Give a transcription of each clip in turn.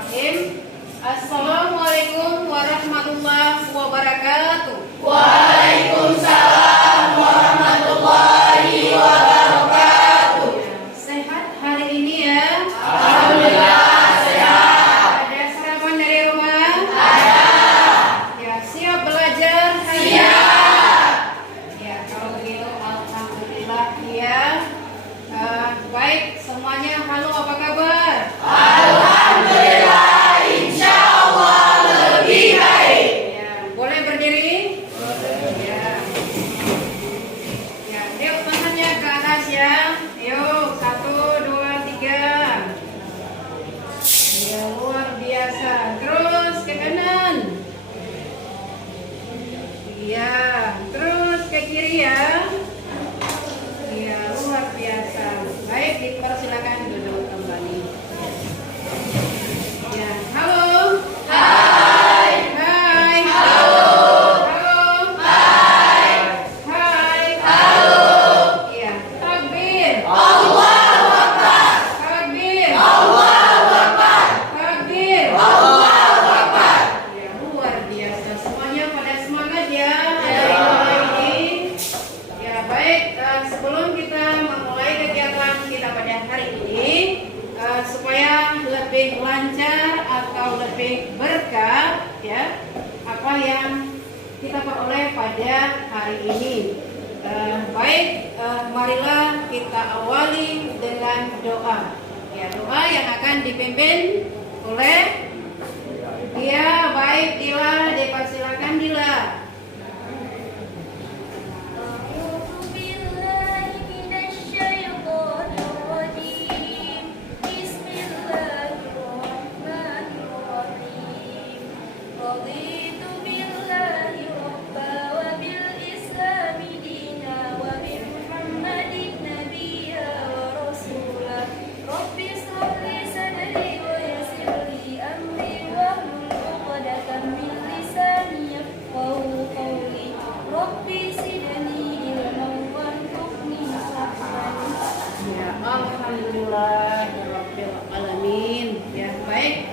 Bismillahirrahmanirrahim. Assalamualaikum warahmatullahi wabarakatuh. Waalaikumsalam warahmatullahi wabarakatuh. Sehat hari ini ya? Alhamdulillah sehat. Ada sarapan dari rumah? Ada. Ya, siap belajar hari ini? Siap. Ya, kalau begitu alhamdulillah ya. Baik, semuanya halo, apa kabar? Alhamdulillah, insya Allah lebih baik. Ya, boleh berdiri? Ya. Ya, yuk tangannya ke atas ya. Yuk, 1, 2, 3. Ya, luar biasa. Terus ke kanan. Iya, terus ke kiri ya. Iya, luar biasa. Baik, dipersilakan duduk kembali. Ya, halo. Hai. Hai. Halo. Halo. Hai. Hai. Halo. Iya, takbir. Allahu Akbar. Takbir. Allahu Akbar. Takbir. Allahu Akbar. Ya, luar biasa. Semuanya pada semangat ya. Ya. Hari ini. Ya, baik. Sebelum kita memulai kegiatan kita pada hari ini, supaya lebih lancar atau lebih berkah, ya, apa yang kita peroleh pada hari ini. Baik, marilah kita awali dengan doa. Ya, doa yang akan dipimpin oleh dia. Baik, Dila, dipersilakan Dila. Ya, alhamdulillahirabbil alamin. Ya, baik.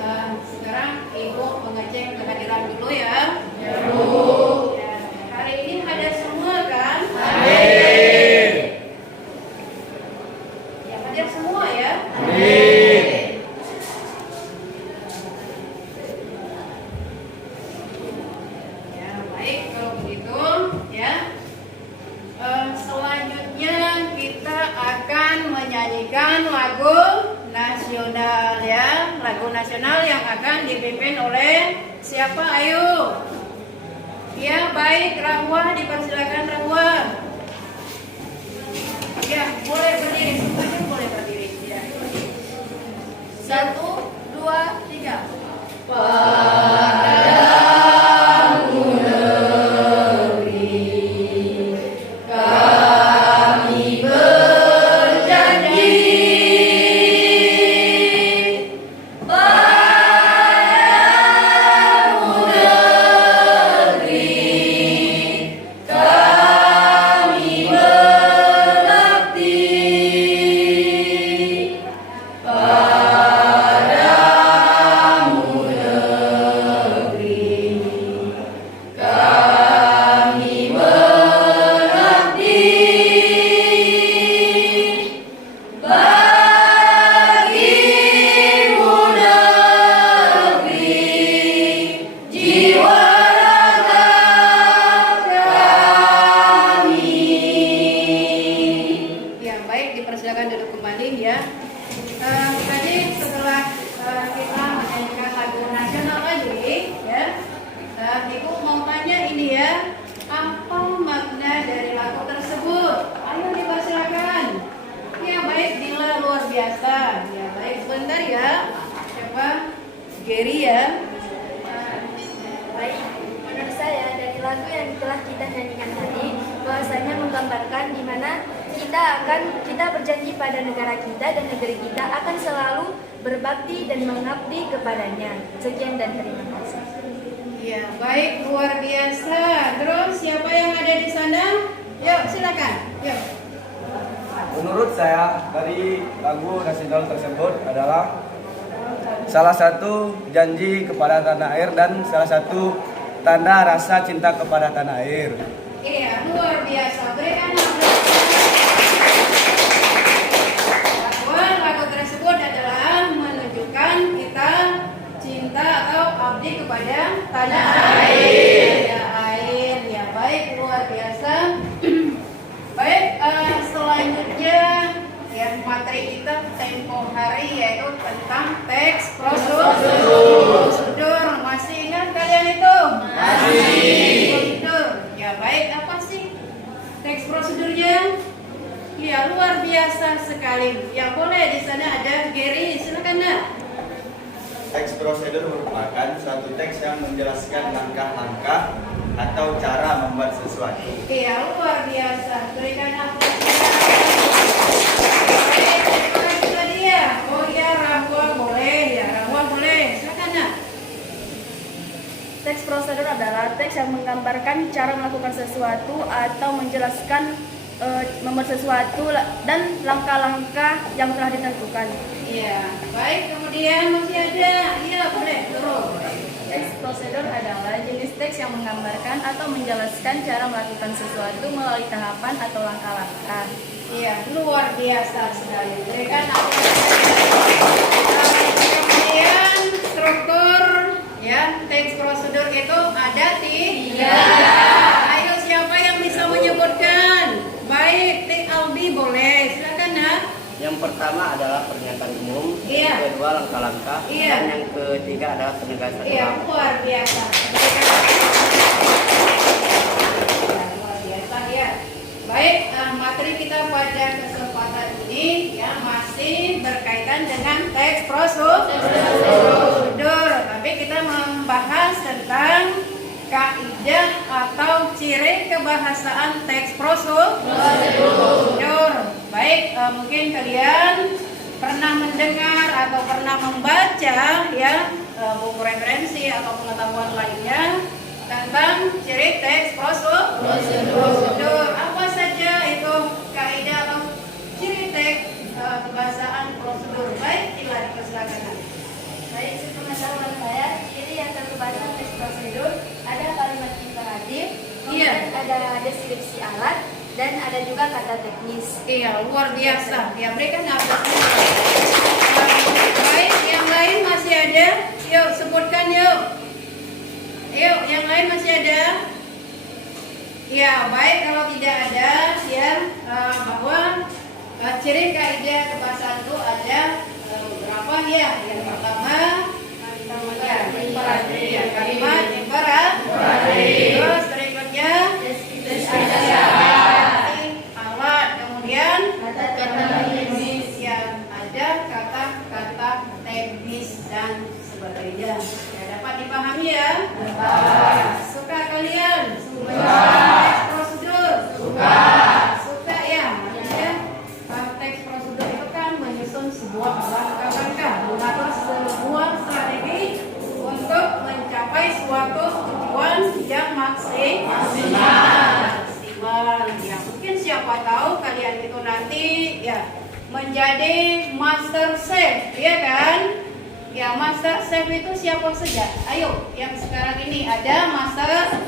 Sekarang Ibu mengecek kehadiran dulu ya. Ya, Bu. Ya, hari ini hadir semua kan? Amin. Ya, hadir semua ya. Amin. Ya, baik kalau begitu ya. Selanjutnya kita akan menyanyikan lagu nasional ya. Lagu nasional yang akan dipimpin oleh siapa? Ayo. Ya, baik, Rahwa, dipersilakan Rahwa. Ya, boleh berdiri, semuanya boleh berdiri. Ya. 1, 2, 3. Padamu negeri kami berjanji, padamu negeri kami berbakti, padamu negeri kami berbakti, bagimu negeri jiwa raga kami. Ya, baik, dipersilakan duduk kembali ya. Tadi setelah kita menyanyikan lagu nasional tadi ya, Ibu mau tanya ini ya, apa makna dari lagu tersebut? Ayo dipersilakan. Ya, baik, Dila, luar biasa. Ya, baik, sebentar ya. Coba Geri ya. Baik, menurut saya dari lagu yang telah kita nyanyikan tadi, bahwasanya menggambarkan di mana kita berjanji pada negara kita dan negeri kita akan selalu berbakti dan mengabdi kepadanya. Sekian dan terima kasih. Ya, baik, luar biasa. Terus siapa yang ada di sana? Yuk, silakan. Yuk. Menurut saya dari lagu nasional tersebut adalah salah satu janji kepada tanah air dan salah satu tanda rasa cinta kepada tanah air. Iya, luar biasa. Berikan bahwa lagu tersebut adalah menunjukkan kita cinta atau abdi kepada tanah air. Ya, air. Ya, baik, luar biasa. Baik, selanjutnya ya materi kita tempo hari yaitu tentang teks prosedur. Masih ingat kalian itu? Masih. Prosedur. Ya baik, apa sih teks prosedurnya? Ya luar biasa sekali. Ya boleh, di sana ada Gary, silakan nak. Teks prosedur merupakan suatu teks yang menjelaskan langkah-langkah atau cara membuat sesuatu. Iya, luar biasa. Berikan apresiasi. Baik, terima kasih tadi ya. Oh ya, Rahwa boleh ya, Rahwa boleh. Silakan nak. Teks prosedur adalah teks yang menggambarkan cara melakukan sesuatu atau menjelaskan membuat sesuatu dan langkah-langkah yang telah ditentukan. Iya, baik. Kemudian masih ada. Iya, boleh turun. Teks prosedur adalah jenis teks yang menggambarkan atau menjelaskan cara melakukan sesuatu melalui tahapan atau langkah-langkah. Iya, luar biasa sekali. Berikan kemudian struktur ya teks prosedur itu ada tiga. Ayo siapa yang bisa menyebutkan? Baik, Tik Albi boleh. Silakan nak. Yang pertama adalah pernyataan umum, Iya. yang kedua langkah-langkah, Iya. dan yang ketiga adalah penegasan Iya, hukum. luar biasa. Luar biasa ya. Baik, materi kita pada kesempatan ini ya masih berkaitan dengan teks prosedur. Tapi kita membahas tentang kaidah atau ciri kebahasaan teks prosedur. Baik, mungkin kalian pernah mendengar atau pernah membaca ya buku referensi atau pengetahuan lainnya tentang ciri teks prosedur. Apa saja itu kaidah atau ciri teks kebahasaan prosedur? Baik, silakan. Baik, sepengetahuan saya, ciri yang terbaca teks prosedur ada kalimat imperatif, kemudian ada deskripsi alat, dan ada juga kata teknis. Iya, luar biasa. Ya, mereka apresiasi. Baik, yang lain masih ada? Yuk, sebutkan yuk. Yuk, yang lain masih ada? Ya, baik kalau tidak ada ya bahwa ciri kaidah kebahasaan itu ada beberapa ya. Yang pertama imperatif. Ya, kalimat imperatif. Terus berikutnya deskripsi alat, kemudian kata teknis yang ada kata-kata teknis dan sebagainya. Ya, dapat dipahami ya? Suka kalian? Teks prosedur? Suka ya? Maksudnya teks prosedur itu kan menyusun sebuah langkah-langkah, mengatur sebuah strategi untuk mencapai suatu tujuan yang maksimal. Ya, mungkin siapa tahu kalian itu nanti ya menjadi master chef, ya kan? Ya, master chef itu siapa saja? Ayo, yang sekarang ini ada master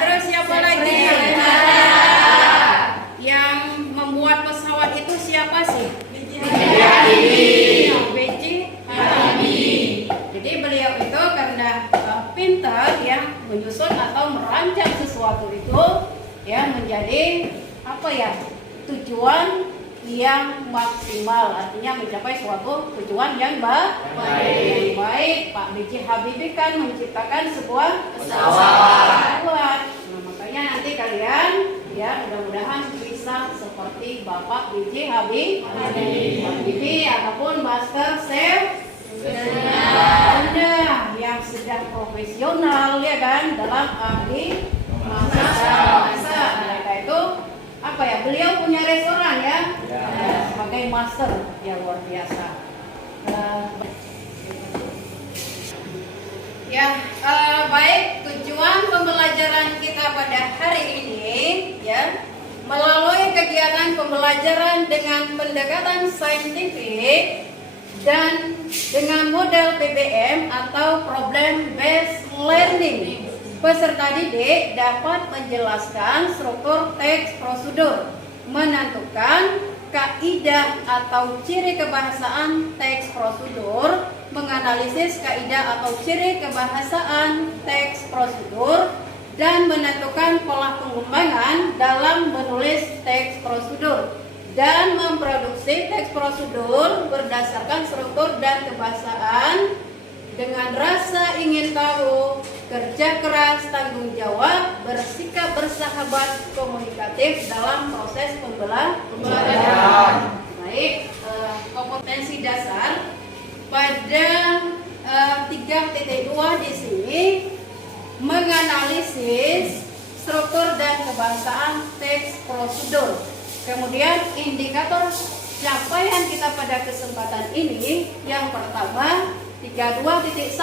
terus siapa lagi? Yang membuat pesawat itu siapa sih? Jadi beliau itu karena pintar ya menyusun atau merancang sesuatu itu ya menjadi apa ya tujuan yang maksimal, artinya mencapai suatu tujuan yang baik. Pak B.J. Habibie kan menciptakan sebuah pesawat. Nah, makanya nanti kalian ya mudah-mudahan bisa seperti Bapak B.J. Habibie ataupun Master Chef yang sedang profesional ya kan dalam arti masak. Mereka itu apa ya? Beliau punya restoran ya, sebagai master yang luar biasa. Baik, tujuan pembelajaran kita pada hari ini ya melalui kegiatan pembelajaran dengan pendekatan saintifik dan dengan model PBM atau Problem Based Learning. Peserta didik dapat menjelaskan struktur teks prosedur, menentukan kaidah atau ciri kebahasaan teks prosedur, menganalisis kaidah atau ciri kebahasaan teks prosedur, dan menentukan pola pengembangan dalam menulis teks prosedur, dan memproduksi teks prosedur berdasarkan struktur dan kebahasaan dengan rasa ingin tahu, kerja keras, tanggung jawab, bersikap bersahabat, komunikatif dalam proses pembelajaran. Baik, kompetensi dasar pada 3.2 di sini menganalisis struktur dan kebahasaan teks prosedur. Kemudian indikator capaian kita pada kesempatan ini yang pertama 32.1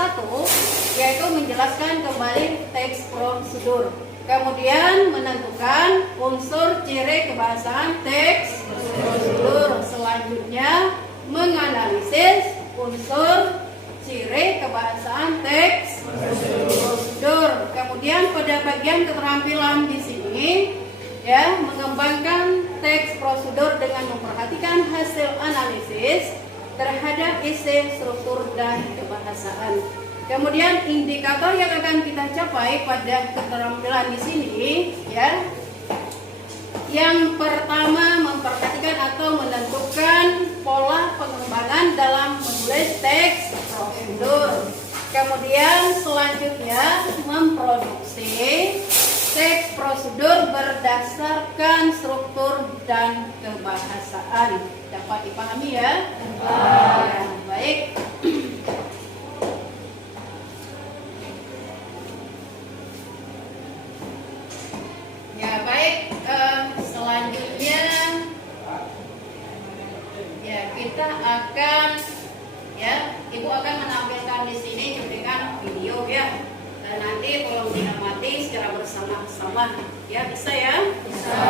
yaitu menjelaskan kembali teks prosedur. Kemudian menentukan unsur ciri kebahasaan teks prosedur. Selanjutnya menganalisis unsur ciri kebahasaan teks prosedur. Kemudian pada bagian keterampilan di sini ya mengembangkan teks prosedur dengan memperhatikan hasil analisis terhadap isi, struktur, dan kebahasaan. Kemudian indikator yang akan kita capai pada keterampilan di sini ya. Yang pertama memperhatikan atau menentukan pola pengembangan dalam menulis teks prosedur. Kemudian selanjutnya memproduksi teks prosedur berdasarkan struktur dan kebahasaan. Dapat dipahami ya? Ya, baik. Ya baik. Selanjutnya ya kita akan ya Ibu akan menampilkan di sini dengan video ya. Dan nanti tolong diamati secara bersama-sama ya, bisa ya? Bisa.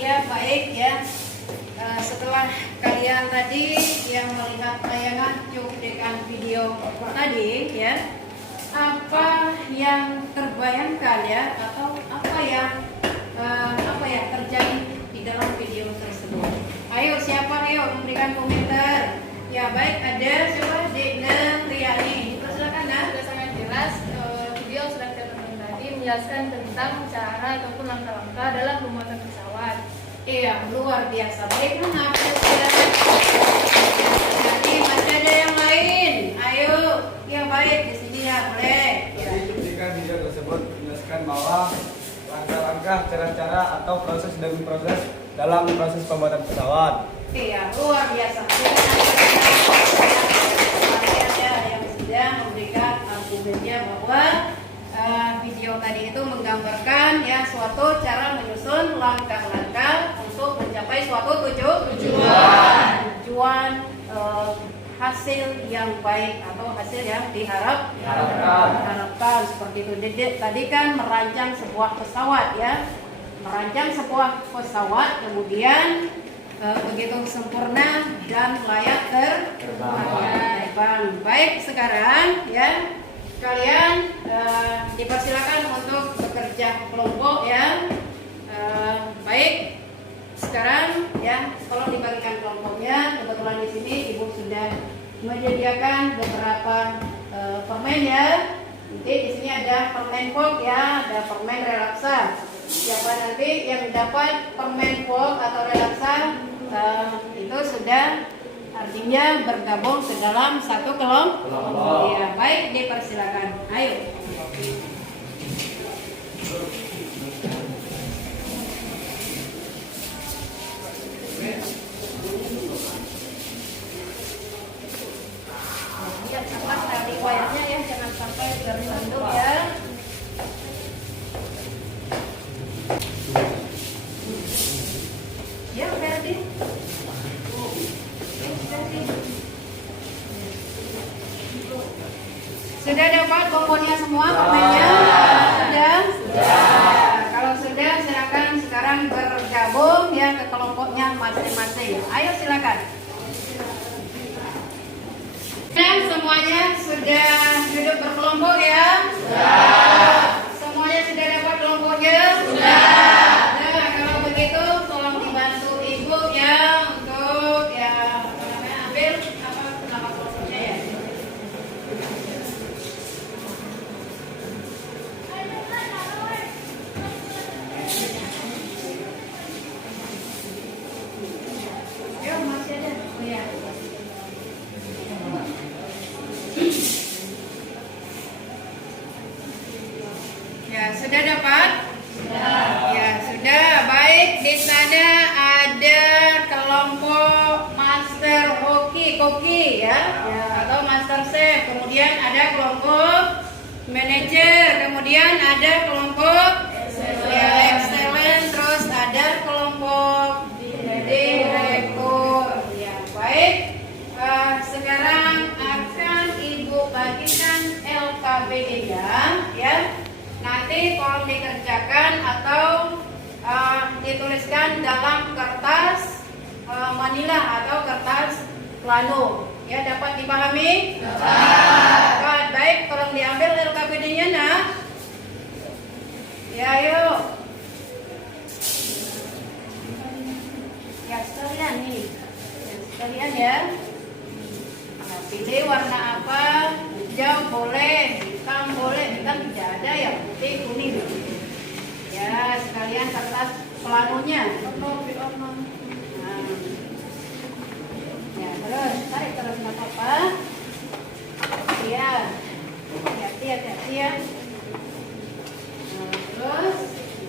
Ya baik ya. Setelah kalian tadi yang melihat tayangan cuplikan video tadi ya, apa yang terbayangkan ya, atau apa yang terjadi di dalam video tersebut? Ayo siapa memberikan komentar? Ya baik, ada coba Dekne Riani, dipersilakan nah. Sudah sangat jelas, video yang sudah kita tonton tadi menjelaskan tentang cara ataupun langkah-langkah dalam pembuatan pesawat. Iya, luar biasa. Baik, mana jadi masih ada yang lain? Ayo, ya baik di sini ya, boleh. Ya. Jadi cuplikan video tersebut menjelaskan bahwa langkah-langkah, cara-cara atau proses demi proses dalam proses pembuatan pesawat. Iya, luar biasa. Kalian ya yang sudah memberikan argumennya bahwa video tadi itu menggambarkan ya suatu cara menyusun langkah-langkah untuk mencapai suatu tujuan hasil yang baik atau hasil yang diharapkan seperti itu. Jadi tadi kan merancang sebuah pesawat ya, kemudian begitu sempurna dan layak terbang. Baik, sekarang ya kalian dipersilakan untuk bekerja kelompok ya. Baik, sekarang ya tolong dibagikan kelompoknya. Kebetulan di sini ibu sudah menyediakan beberapa permen ya. Nanti di sini ada permen pok ya, ada permen relaksa. Siapa nanti yang dapat permen pok atau relaksa itu sudah artinya bergabung ke dalam satu kelompok. Ya, baik, dipersilakan. Ayo. Lihat sama tali wayarnya ya, jangan sampai tersandung ya. Ya, Ferdi. Sudah dapat komponnya semua permennya? Sudah? Kalau sudah, silakan sekarang bergabung ya ke kelompoknya masing-masing. Ayo silakan. Dan semuanya sudah duduk berkelompok ya? Sudah. Semuanya sudah dapat kelompoknya? Sudah. Nah, kalau begitu tolong dibantu ibu ya untuk ya ambil nama kelompoknya ya. Yo, masih ada. Oh ya. Ya, sudah dapat? Sudah. Ya, sudah. Baik, di sana ada kelompok Master Koki ya, atau Master Chef. Kemudian ada kelompok Manager, kemudian ada kelompok Excellent, terus ada kelompok Direktur. Ya, baik. Sekarang akan Ibu bagikan LKBD-nya ya. Nanti tolong dikerjakan atau dituliskan dalam kertas manila atau kertas plano. Ya, dapat dipahami? Dapat. Baik, tolong diambil LKPD-nya, nak. Ya, ayo. Ya, sekalian nih. Ya, sekalian ya. Nah, pilih warna apa? Hijau boleh, hitam boleh, hitam tidak ada ya, putih, kuning. Ya, sekalian kertas planonya. Nah. Ya, terus tarik terus nggak apa-apa. Ya, hati-hati ya. Nah, terus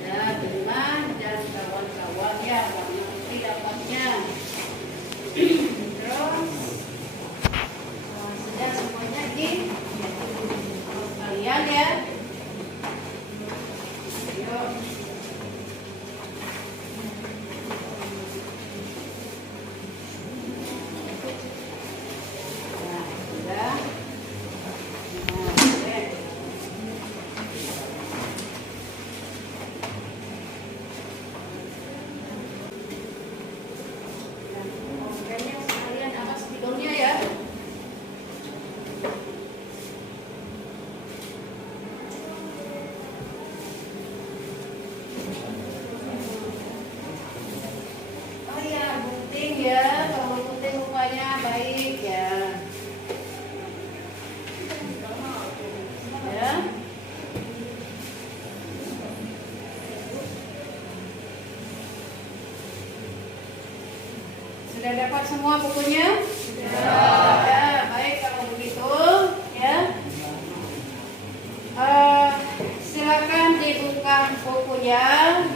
ya terima dan kawan-kawan ya, nanti dapatnya. Terus sudah semuanya di kalian ya. Yuk. Nah, sudah. Nah, oke. Pokoknya sekalian apa spidolnya ya. Oh iya, gunting ya. Kalau gunting rupanya baik ya. Ya. Sudah dapat semua bukunya? Ya, baik kalau begitu ya. Silakan dibuka bukunya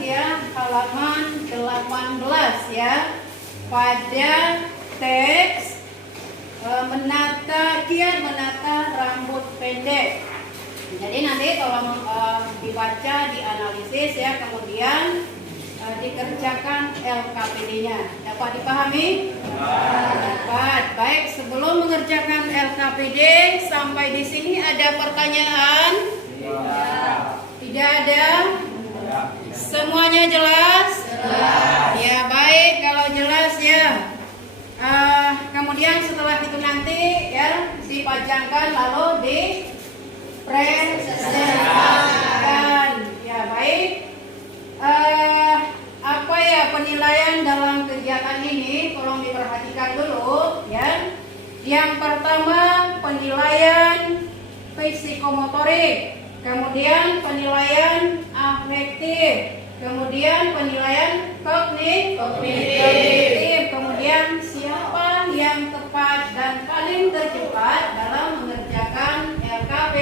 ya, halaman 18 ya. Pada teks kiat menata rambut pendek. Jadi nanti tolong dibaca, dianalisis ya, kemudian dikerjakan LKPD-nya. Dapat dipahami? Dapat. Baik, sebelum mengerjakan LKPD sampai di sini ada pertanyaan? Tidak ada? Semuanya jelas? Ya, baik kalau jelas ya. Kemudian setelah itu nanti ya dipajangkan lalu dipresentasikan. Ya, baik. Apa ya penilaian dalam kegiatan ini? Tolong diperhatikan dulu ya. Yang pertama penilaian psikomotorik, kemudian penilaian afektif, kemudian penilaian kognitif, kemudian siapa yang tepat dan paling tercepat dalam mengerjakan LKPD.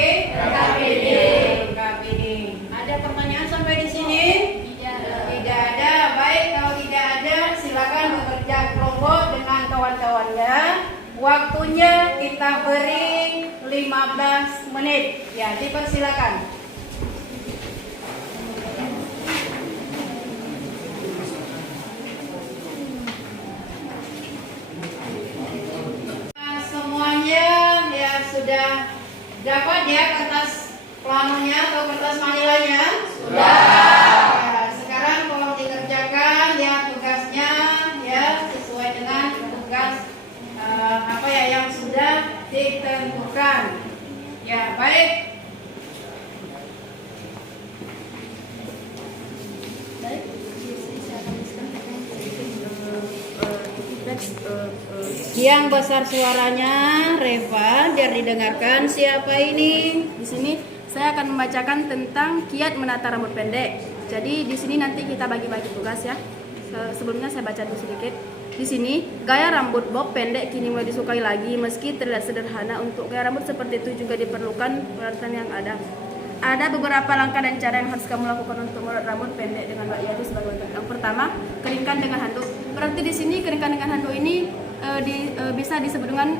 Ada pertanyaan sampai di sini? Tidak ada. Baik, kalau tidak ada silakan bekerja kelompok dengan kawan-kawannya. Waktunya kita beri 15 menit. Ya, dipersilakan. Semuanya ya sudah dapat ya kertas planonya atau kertas manilanya? Sudah. Sekarang tolong dikerjakan ya tugasnya ya sesuai dengan tugas apa ya yang sudah ditentukan. Ya, baik. Yang besar suaranya, Reva, biar didengarkan. Siapa ini? Di sini saya akan membacakan tentang kiat menata rambut pendek. Jadi di sini nanti kita bagi-bagi tugas ya. Sebelumnya saya baca dulu sedikit. Di sini, gaya rambut bob pendek kini mulai disukai lagi meski terlihat sederhana. Untuk gaya rambut seperti itu juga diperlukan peralatan yang ada. Ada beberapa langkah dan cara yang harus kamu lakukan untuk merawat rambut pendek dengan baik, yaitu sebagai berikut. Yang pertama, keringkan dengan handuk. Berarti di sini keringkan dengan handuk ini bisa disebut dengan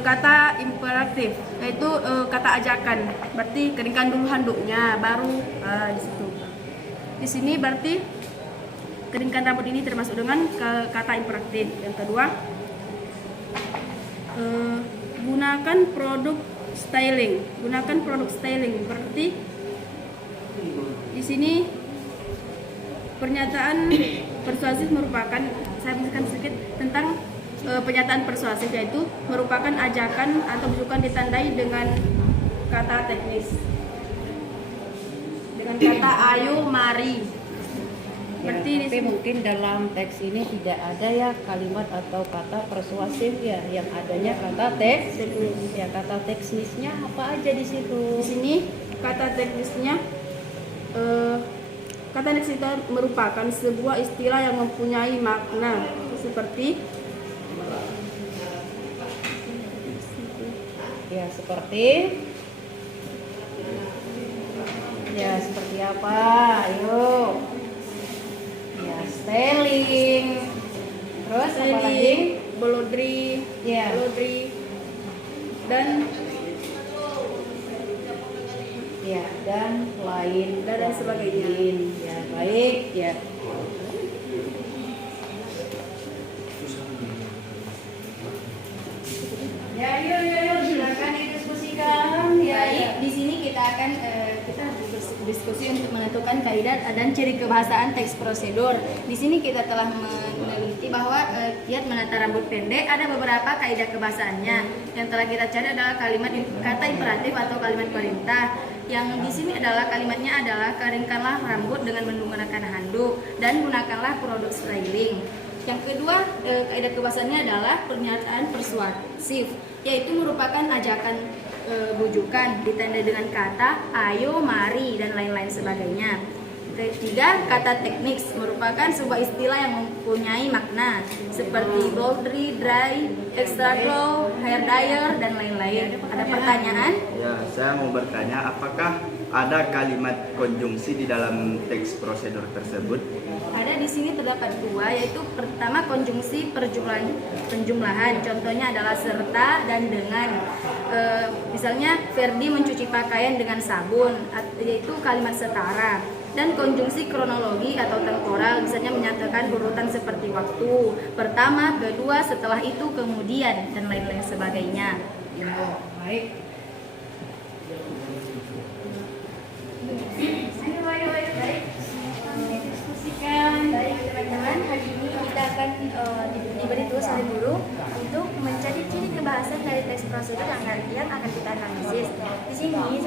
kata imperatif, yaitu kata ajakan. Berarti keringkan dulu handuknya, baru di situ. Di sini berarti keringkan rambut ini termasuk dengan kata imperatif. Yang kedua, gunakan produk styling. Gunakan produk styling berarti sini pernyataan persuasif merupakan, saya jelaskan sedikit tentang pernyataan persuasif, yaitu merupakan ajakan atau bukan ditandai dengan kata teknis, dengan kata ayo mari. Ya, Seperti tapi disebut. mungkin dalam teks ini tidak ada ya kalimat atau kata persuasif ya, yang adanya kata teks. Ya, kata teknisnya apa aja di situ? Di sini kata teknisnya kata teknis itu merupakan sebuah istilah yang mempunyai makna seperti seperti apa? Ayo. Ya, styling. Terus apa lagi? selling, bolodri, Ya. dan Ya, dan lain dan sebagainya. Ya, baik ya. Ya, yuk, silakan didiskusikan. Baik, di sini kita akan kita diskusi untuk menentukan kaidah dan ciri kebahasaan teks prosedur. Di sini kita telah meneliti bahwa kiat menata rambut pendek ada beberapa kaidah kebahasaannya. Yang telah kita cari adalah kalimat kata imperatif atau kalimat perintah. Yang di sini adalah kalimatnya adalah keringkanlah rambut dengan menggunakan handuk dan gunakanlah produk styling. Yang kedua, kaidah kebahasaannya adalah pernyataan persuasif, yaitu merupakan ajakan bujukan ditandai dengan kata ayo, mari, dan lain-lain sebagainya. Ketiga, kata teknis merupakan sebuah istilah yang mempunyai makna seperti laundry, dry, extra glow, hair dryer, dan lain-lain. Ada pertanyaan? Ya, saya mau bertanya, apakah ada kalimat konjungsi di dalam teks prosedur tersebut? Ada di sini terdapat dua, yaitu pertama konjungsi penjumlahan. Contohnya adalah serta dan dengan. Misalnya Ferdi mencuci pakaian dengan sabun, yaitu kalimat setara. Dan konjungsi kronologi atau temporal, misalnya menyatakan urutan seperti waktu pertama, kedua, setelah itu, kemudian, dan lain-lain sebagainya. Ya, baik. Baik, diskusikan. Baik teman-teman, hari ini kita akan diberi tugas oleh guru untuk mencari ciri kebahasaan dari teks prosedur yang akan kita analisis. Di sini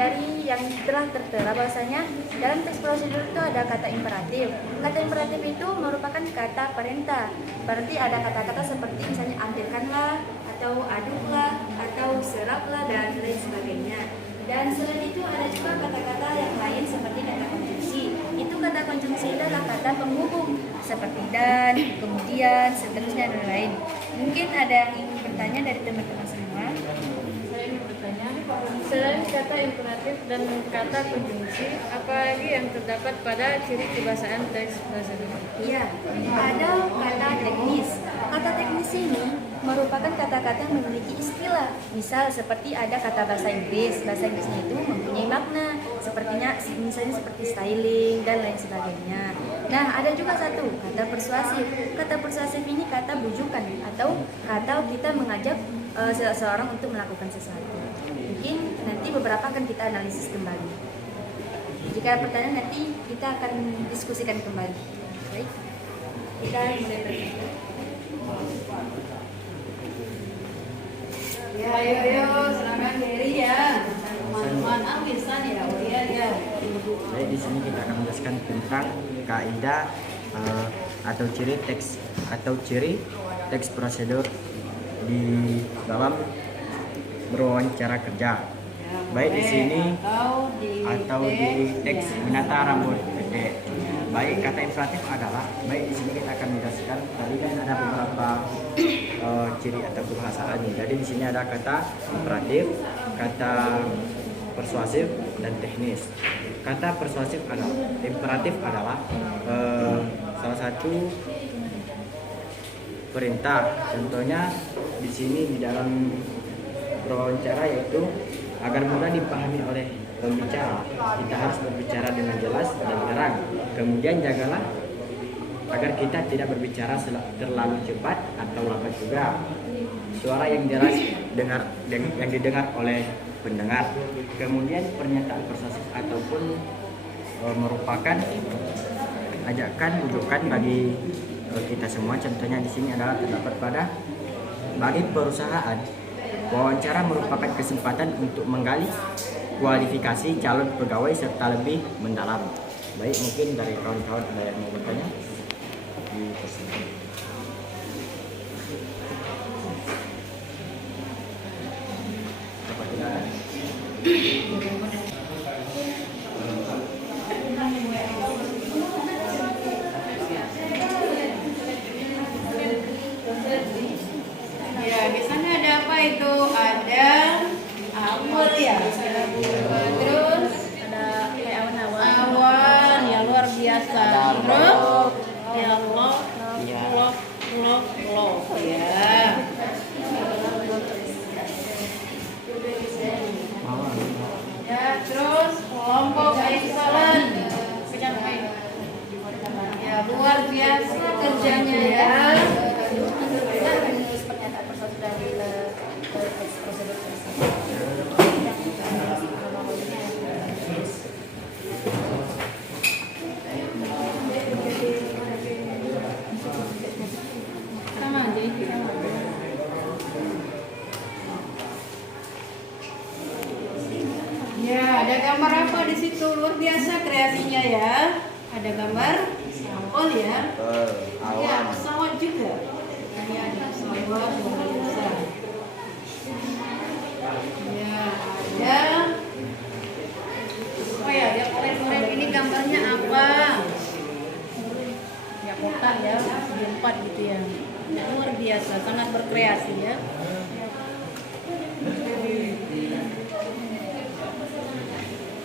dari yang telah tertera bahwasanya dalam teks prosedur itu ada kata imperatif. Kata imperatif itu merupakan kata perintah. Berarti ada kata-kata seperti misalnya ambilkanlah, atau aduklah, atau seraplah, dan lain sebagainya. Dan selain itu ada juga kata-kata yang lain seperti kata konjungsi. Itu kata konjungsi adalah kata penghubung seperti dan, kemudian, seterusnya, dan lain. Mungkin ada yang ingin bertanya dari teman-teman semua. Saya ingin bertanya, selain kata imperatif dan kata konjungsi, apa lagi yang terdapat pada ciri kebahasaan teks prosedur? Iya, ada kata teknis. Kata teknis ini merupakan kata-kata yang memiliki istilah. Misal seperti ada kata bahasa Inggris. Bahasa Inggrisnya itu mempunyai makna, misalnya seperti styling dan lain sebagainya. Nah, ada juga satu kata persuasif. Kata persuasif ini kata bujukan atau kata kita mengajak seseorang untuk melakukan sesuatu. Mungkin nanti beberapa akan kita analisis kembali. Jika ada pertanyaan nanti kita akan diskusikan kembali. Baik, kita mulai berbicara. Ya, ayo, silakan Dery ya. Teman-teman, Alwisan ya, ya. Baik, di sini kita akan menjelaskan tentang kaidah atau ciri teks prosedur di dalam berwawancara kerja. Baik di sini atau di teks menata rambut pendek. Baik, kata imperatif adalah, baik di sini kita akan menjelaskan tadi kan ada beberapa ciri atau kebahasaan. Jadi di sini ada kata imperatif, kata persuasif, dan teknis. Kata persuasif adalah, imperatif adalah salah satu perintah. Contohnya di sini di dalam berwawancara, yaitu agar mudah dipahami oleh pembicara, kita harus berbicara dengan jelas dan terang. Kemudian jagalah agar kita tidak berbicara terlalu cepat atau lambat juga. Suara yang jelas yang didengar oleh pendengar. Kemudian pernyataan persuasif ataupun merupakan ajakan rujukan bagi kita semua. Contohnya di sini adalah terdapat pada bagi perusahaan, wawancara merupakan kesempatan untuk menggali kualifikasi calon pegawai serta lebih mendalam. Baik, mungkin dari kawan-kawan ada yang mau bertanya? Ya, di sana ada apa itu? Ada awal ya. Terus Ada kayak awan-awan. awan ya luar biasa. Terus ya love ya. Ya, terus kelompok excellent. Ya luar biasa kerjanya ya. Menulis pernyataan persuasi dari teks prosedur tersebut. Sama aja itu sama. Ya, ada gambar apa di situ? Luar biasa kreasinya ya. Ada gambar sampel ya. Ya, pesawat juga. Ini ada pesawat luar biasa. Ya, ada. Oh ya, yang oren-oren ini gambarnya apa? Ya, kotak ya, segi empat gitu ya. Luar biasa, sangat berkreasi ya.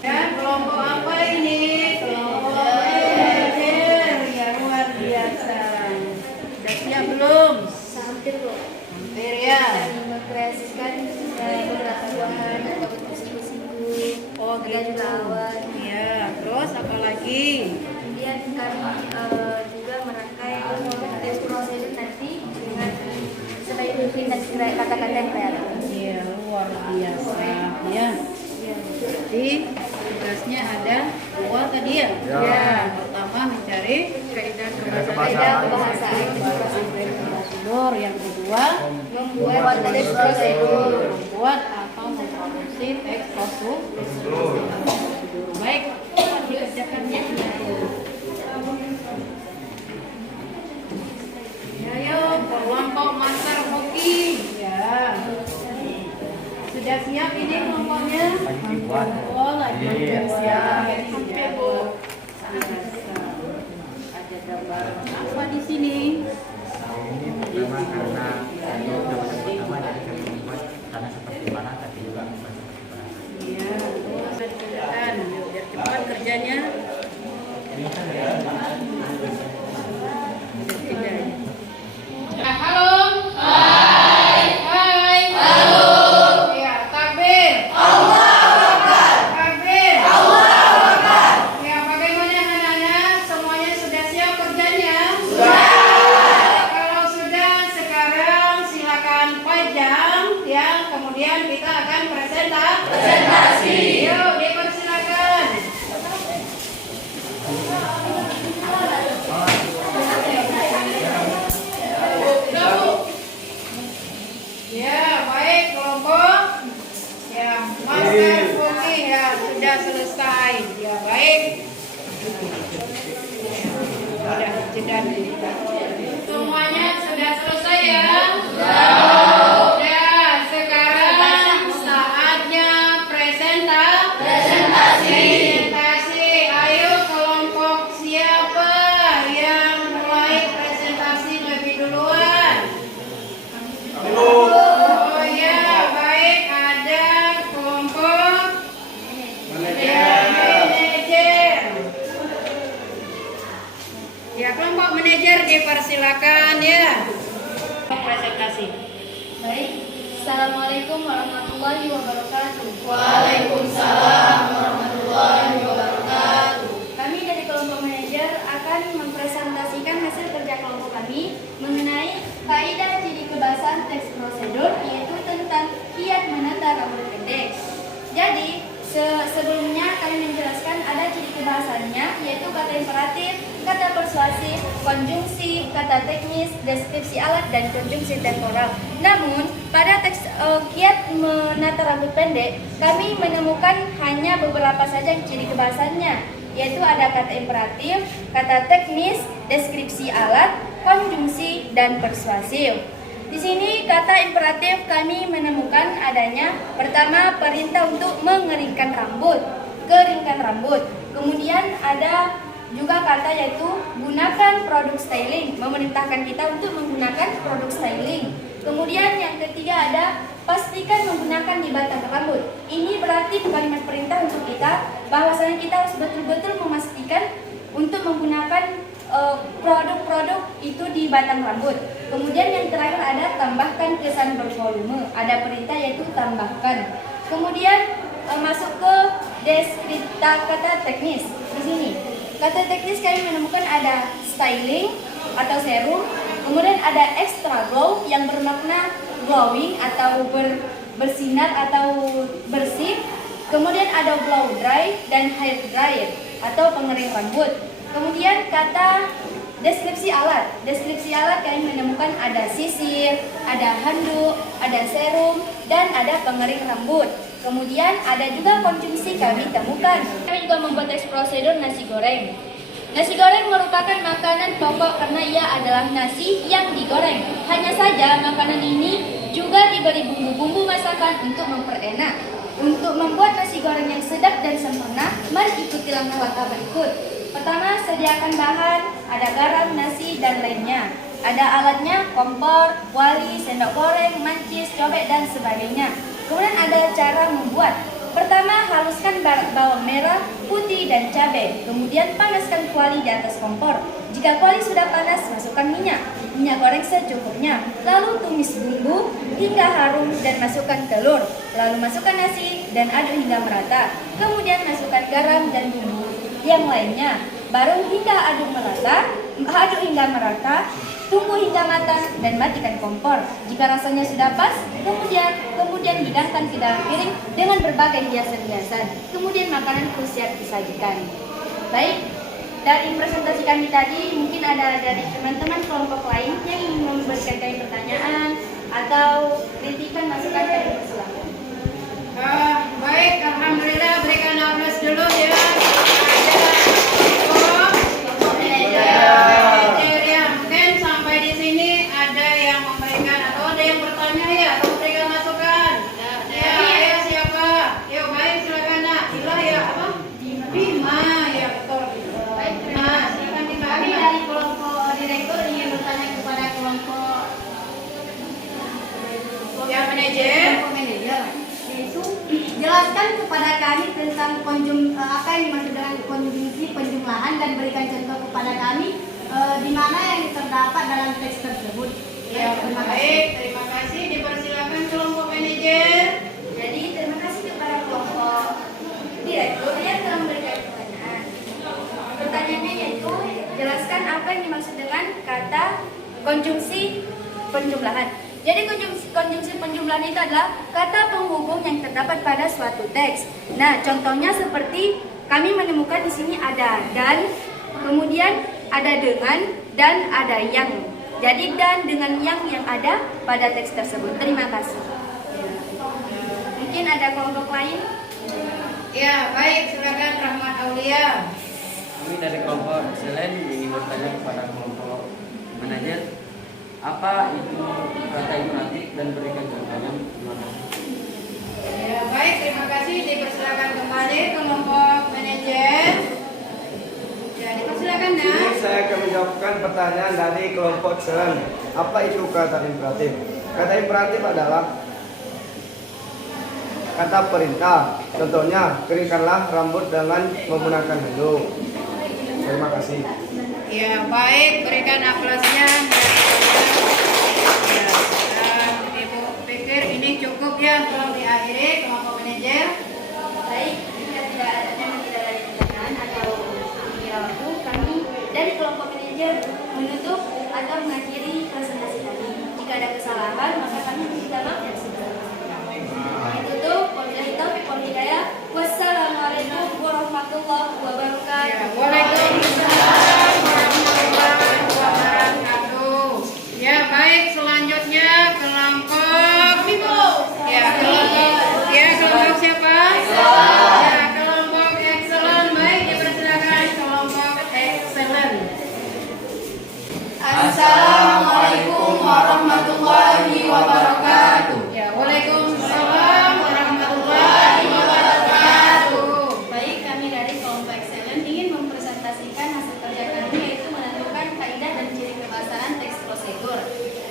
Ya, kelompok apa ini? Kelompok manajer ya, luar biasa. Sudah siap belum? Hampir kok. Hampir ya. Dan mengkreasikan beberapa bahan atau siku-siku. Oh ada gitu. juga awan. Ya, terus apa lagi? Kemudian kami juga merangkai teks prosedur nanti dengan sebaik mungkin dan kata-kata yang kreatif. Iya, luar biasa ya. Jadi tugasnya ada dua tadi ya. Ya. Pertama mencari Kaidah Kaidah kebahasaan prosedur, yang kedua membuat teks prosedur. membuat atau memproduksi teks prosedur. Baik, dikerjakannya ya, yuk kelompok master hoki ya. Sudah siap ini kelompoknya? Oh, lagi siap. Sampai Bu. Ada gambar apa di sini? Ini pertama karena gambar pertama dari kami membuat tanah seperti mana, tapi juga membuat seperti mana. Iya, terus dikerjakan biar cepat kerjanya. Halo. Hai. Hai. Halo. Ya, takbir. Allahu Akbar. Takbir. Allahu Akbar. Ya, bagaimana anak-anak? Semuanya sudah siap kerjanya? Sudah. Kalau sudah, sekarang silakan pajang ya. Kemudian kita akan presentasi. Yuk, dipersilakan. Ya, baik kelompok. Ya, master hoki ya sudah selesai. Ya, baik. Sudah jeda dulu. Semuanya sudah selesai ya? Sudah. Sekarang saatnya presentasi. Ayo kelompok siapa yang mulai presentasi lebih duluan? Oh ya, baik, ada kelompok manajer. Ya, kelompok manajer dipersilakan ya. Presentasi. Baik. Assalamualaikum warahmatullahi wabarakatuh. Waalaikumsalam warahmatullahi wabarakatuh. Kami dari kelompok manajer akan mempresentasikan hasil kerja kelompok kami mengenai kaidah ciri kebahasaan teks prosedur, yaitu tentang kiat menata rambut pendek. Jadi, sebelumnya kami menjelaskan ada ciri kebahasaan imperatif, kata persuasif, konjungsi, kata teknis, deskripsi alat, dan konjungsi temporal. Namun, pada teks kiat menata rambut pendek, kami menemukan hanya beberapa saja ciri kebahasannya, yaitu ada kata imperatif, kata teknis, deskripsi alat, konjungsi, dan persuasif. Di sini kata imperatif kami menemukan adanya pertama perintah untuk mengeringkan rambut, keringkan rambut. Kemudian ada juga kata yaitu gunakan produk styling, memerintahkan kita untuk menggunakan produk styling. Kemudian yang ketiga ada pastikan menggunakan di batang rambut. Ini berarti kalimat perintah untuk kita bahwasanya kita harus betul-betul memastikan untuk menggunakan produk-produk itu di batang rambut. Kemudian yang terakhir ada tambahkan kesan bervolume. Ada perintah yaitu tambahkan. Kemudian masuk ke deskripta kata teknis. Di sini kata teknis kami menemukan ada styling atau serum. Kemudian ada extra glow yang bermakna glowing atau bersinar atau bersih. Kemudian ada blow dry dan hair dryer atau pengering rambut. Kemudian kata deskripsi alat. Deskripsi alat kami menemukan ada sisir, ada handuk, ada serum, dan ada pengering rambut. Kemudian ada juga konsumsi kami temukan. Kami juga membuat teks prosedur nasi goreng. Nasi goreng merupakan makanan pokok karena ia adalah nasi yang digoreng. Hanya saja makanan ini juga diberi bumbu-bumbu masakan untuk memperenak. Untuk membuat nasi goreng yang sedap dan sempurna, mari ikuti langkah-langkah berikut. Pertama, sediakan bahan, ada garam, nasi, dan lainnya. Ada alatnya, kompor, kuali, sendok goreng, mancis, cobek, dan sebagainya. Kemudian ada cara membuat. Pertama, haluskan bawang merah, putih, dan cabai. Kemudian panaskan kuali di atas kompor. Jika kuali sudah panas, masukkan minyak. Minyak goreng secukupnya. Lalu tumis bumbu hingga harum dan masukkan telur. Lalu masukkan nasi dan aduk hingga merata. Kemudian masukkan garam dan bumbu yang lainnya. Baru aduk hingga merata, tunggu hingga matang dan matikan kompor. Jika rasanya sudah pas, kemudian hidangkan ke dalam piring dengan berbagai hiasan-hiasan. Kemudian makanan pun siap disajikan. Baik, dari presentasi kami tadi, mungkin ada dari teman-teman kelompok lain yang ingin memberikan kami pertanyaan atau kritikan masukan kami, silakan. Baik, alhamdulillah, berikan aplaus dulu ya. Mungkin sampai di sini ada yang memberikan atau ada yang bertanya ya atau memberikan masukan. Ya, ayo siapa? Yuk, baik, silakan nak. Ilah ya apa? Bima, ya betul. Baik, silakan Bima. Kami dari kelompok direktur ingin bertanya kepada kelompok manajer. Yaitu jelaskan kepada kami tentang apa yang dimaksud dengan konjungsi penjumlahan dan berikan contoh kepada kami di mana yang terdapat dalam teks tersebut. Ya, baik, terima kasih. Dipersilakan kelompok manajer. Jadi terima kasih kepada kelompok direktur yang telah memberikan pertanyaan. Pertanyaannya yaitu jelaskan apa yang dimaksud dengan kata konjungsi penjumlahan. Jadi konjungsi penjumlahan itu adalah kata penghubung yang terdapat pada suatu teks. Nah, contohnya seperti kami menemukan di sini ada dan, kemudian ada dengan, dan ada yang. Jadi dan dengan yang ada pada teks tersebut. Terima kasih. Mungkin ada kelompok lain? Ya, baik, silakan Rahmat Aulia. Kami dari kelompok selain ingin bertanya kepada kelompok manajer, apa itu kata imperatif dan berikan contohnya. Terima kasih. Ya, baik, terima kasih. Dipersilakan kembali kelompok manajer. Ya, dipersilakan ya. Ini saya akan menjawabkan pertanyaan dari kelompok selen. Apa itu kata imperatif? Kata imperatif adalah kata perintah. Contohnya, keringkanlah rambut dengan menggunakan handuk. Terima kasih. Ya, baik, berikan aplausnya. Ya, Ibu pikir ini cukup ya, tolong diakhiri kelompok manajer. Baik, jika tidak ada pertanyaan atau waktu, kami dari kelompok manajer menutup atau mengakhiri presentasi kami. Jika ada kesalahan, maka kami minta maaf yang sebelumnya. Ditutup, wabillahi taufiq wal hidayah. Wassalamualaikum warahmatullahi wabarakatuh. Waalaikumsalam. menyajikan hasil kerja kami, yaitu menentukan kaidah dan ciri kebahasaan teks prosedur.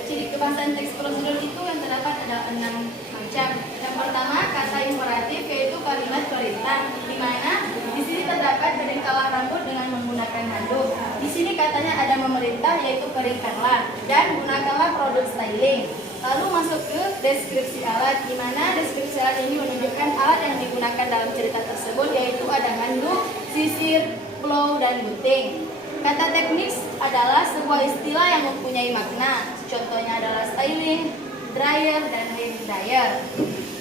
Ciri kebahasaan teks prosedur itu yang terdapat ada 6 macam. Yang pertama, kata imperatif, yaitu kalimat perintah, di mana di sini terdapat keringkanlah rambut dengan menggunakan handuk. Di sini katanya ada memerintah, yaitu keringkanlah, dan gunakanlah produk styling. Lalu masuk ke deskripsi alat, di mana deskripsi alat ini menunjukkan alat yang digunakan dalam cerita tersebut, yaitu ada handuk, sisir, plow, dan gunting. Kata teknis adalah sebuah istilah yang mempunyai makna. Contohnya adalah styling, dryer, dan hair dryer.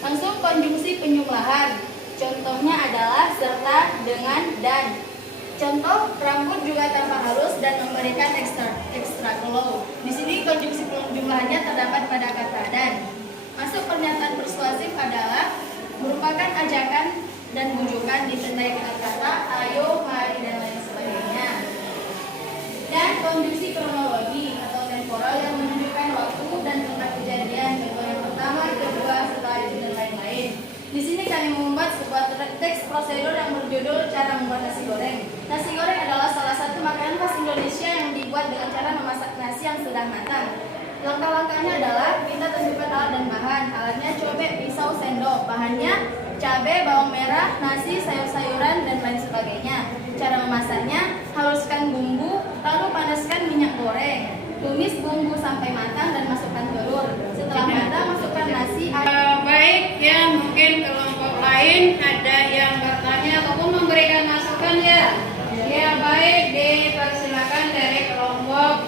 Langsung konjungsi penjumlahan. Contohnya adalah serta, dengan, dan. Contoh, rambut juga tanpa halus dan memberikan ekstra glow. Di sini konjungsi penjumlahannya terdapat pada kata dan. Masuk pernyataan persuasif adalah merupakan ajakan dan bujukan ditandai dengan kata ayo, mari, dan lain sebagainya. Dan konjungsi kronologi atau temporal yang menunjukkan waktu dan tempat kejadian. Contoh yang pertama, kedua, setelah itu, dan lain-lain. Di sini kami membuat sebuah teks prosedur yang berjudul cara membuat nasi goreng. Nasi goreng adalah salah satu makanan khas Indonesia yang dibuat dengan cara memasak nasi yang sudah matang. Langkah-langkahnya adalah kita tentukan alat dan bahan. Alatnya cobek, pisau, sendok. Bahannya cabai, bawang merah, nasi, sayur-sayuran, dan lain sebagainya. Cara memasaknya, haluskan bumbu, lalu panaskan minyak goreng. Tumis bumbu sampai matang dan masukkan telur. Setelah matang, masukkan nasi. Baik, ya mungkin kelompok lain ada yang bertanya ataupun memberikan masukan ya. Ya baik, dipersilakan dari kelompok